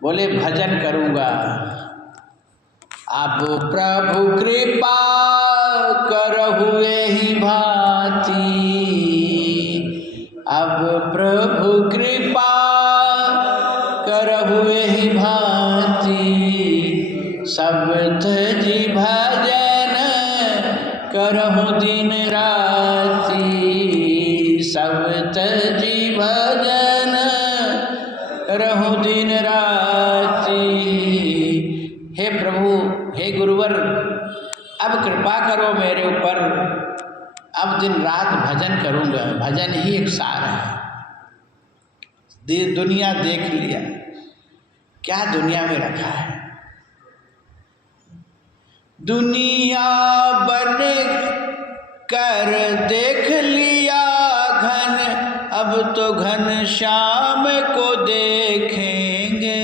बोले भजन करूँगा। अब प्रभु कृपा करहु एहि भांति, अब प्रभु कृपा करहु एहि भांति, सब तजि भजन करहु दिन राति, सब तजि भजन करहु दिन राति। हे प्रभु, हे गुरुवर, अब कृपा करो मेरे ऊपर, अब दिन रात भजन करूँगा। भजन ही एक सार है। दुनिया देख लिया, क्या दुनिया में रखा है। दुनिया बन कर देख लिया घन, अब तो घन श्याम को देखेंगे।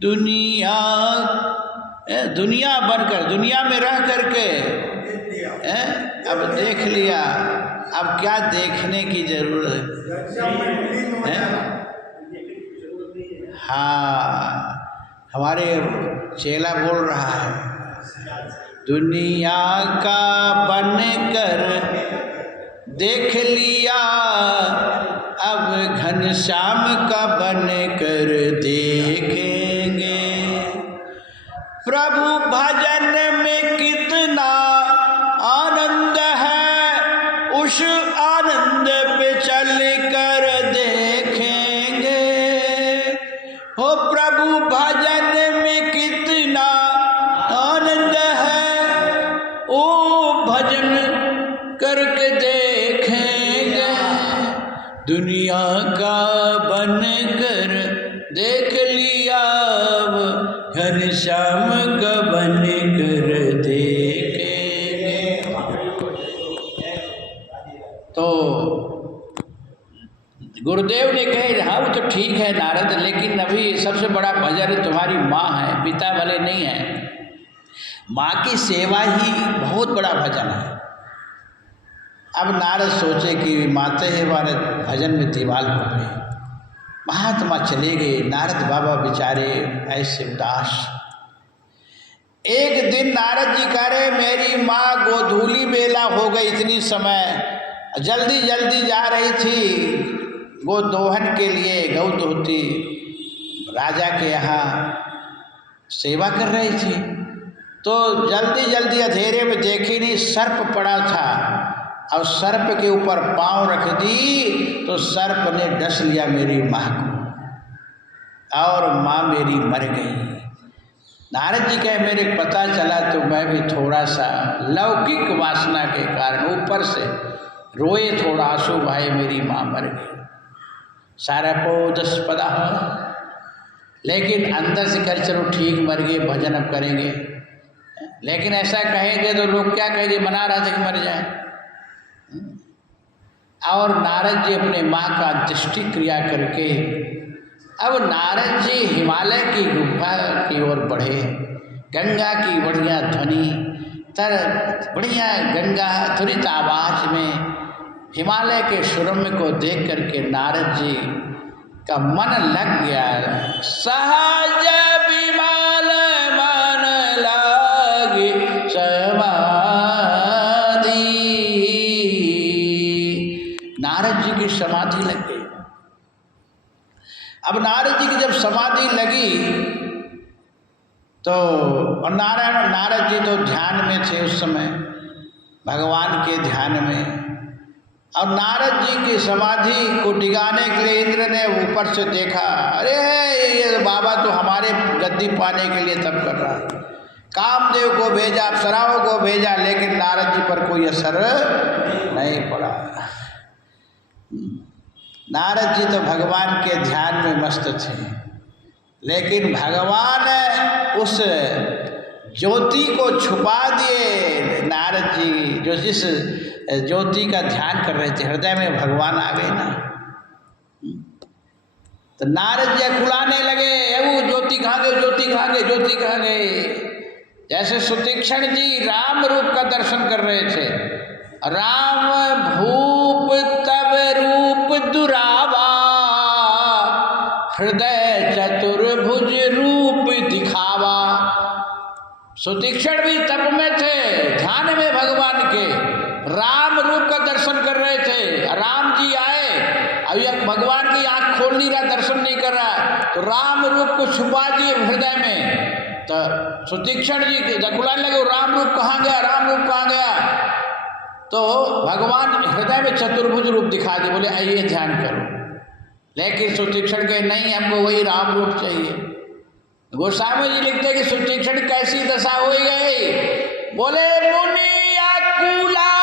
दुनिया बनकर, दुनिया में रह करके अब देख लिया, अब क्या देखने की जरूरत है? हाँ, हमारे चेला बोल रहा है, दुनिया का बनकर देख लिया, अब घनश्याम का बनकर देखेंगे। प्रभु भजन में कितना आनंद है, उस आनंद पे चल कर देखेंगे। हो प्रभु भजन में कितना आनंद है, ओ भजन करके देखेंगे। दुनिया का बन कर देख लिया, घनश्याम का बन कर देखेंगे। तो गुरुदेव ने कहे, हाँ वो तो ठीक है नारद, लेकिन अभी सबसे बड़ा भजन तुम्हारी माँ है, पिता भले नहीं है। माँ की सेवा ही बहुत बड़ा भजन है। अब नारद सोचे कि माते हमारे भजन में दीवाल हो गई। महात्मा चले गए, नारद बाबा बेचारे ऐसे उदास। एक दिन नारद जी कह रहे, मेरी माँ गोधूली बेला हो गई, इतनी समय जल्दी जल्दी जा रही थी गो दोहन के लिए, गौ दोहती राजा के यहाँ सेवा कर रही थी। तो जल्दी जल्दी अंधेरे में देखी नहीं, सर्प पड़ा था और सर्प के ऊपर पांव रख दी तो सर्प ने डस लिया मेरी माँ को और माँ मेरी मर गई। नारद जी कहे, मेरे पता चला तो मैं भी थोड़ा सा लौकिक वासना के कारण ऊपर से रोए, थोड़ा आंसू भाई, मेरी माँ मर गई। सारा पोदस्पदा, लेकिन अंदर से कर चलो ठीक मर गए, भजन अब करेंगे। लेकिन ऐसा कहेंगे तो लोग क्या कहेंगे, मना रहा था कि मर जाए। और नारद जी अपने माँ का अंत्येष्टि क्रिया करके अब नारद जी हिमालय की गुफा की ओर बढ़े। गंगा की बढ़िया ध्वनि बढ़िया गंगा त्वरित आवाज में हिमालय के सुरम्य को देख करके नारद जी का मन लग गया। सहज विमल मन लागे समाधि, नारद जी की समाधि लग गई। अब नारद जी की जब समाधि लगी तो, और नारद जी तो ध्यान में थे उस समय, भगवान के ध्यान में। और नारद जी की समाधि को डिगाने के लिए इंद्र ने ऊपर से देखा, अरे ये बाबा तो हमारे गद्दी पाने के लिए तब कर रहा है। कामदेव को भेजा, अप्सराओं को भेजा, लेकिन नारद जी पर कोई असर नहीं पड़ा। नारद जी तो भगवान के ध्यान में मस्त थे, लेकिन भगवान उस ज्योति को छुपा दिए। नारद जी जो जिस ज्योति का ध्यान कर रहे थे, हृदय में भगवान आ गए ना, तो नारद जी कुलाने लगे, वो ज्योति कहाँ गए, ज्योति कहाँ गए, ज्योति कहाँ गए। जैसे सुतीक्षण जी राम रूप का दर्शन कर रहे थे, राम भूप तब रूप दुरावा, हृदय चतुर्भुज रूप दिखावा। सुतीक्षण भी तप में थे, ध्यान में भगवान के राम रूप का दर्शन कर रहे थे। राम जी आए, अब यह भगवान की आंख खोल नहीं रहा, दर्शन नहीं कर रहा, तो राम रूप को छुपा दिए हृदय में। तो सुतीक्षण जी जकुलाने लगे, राम रूप कहाँ गया, राम रूप कहाँ गया। तो भगवान हृदय में चतुर्भुज रूप दिखा दिए, बोले आइए ध्यान करो। लेकिन सुतीक्षण के नहीं, हमको वही राम रूप चाहिए। गोस्वामी जी लिखते कि सुतीक्षण कैसी दशा हो गई, बोले मुनि आकुला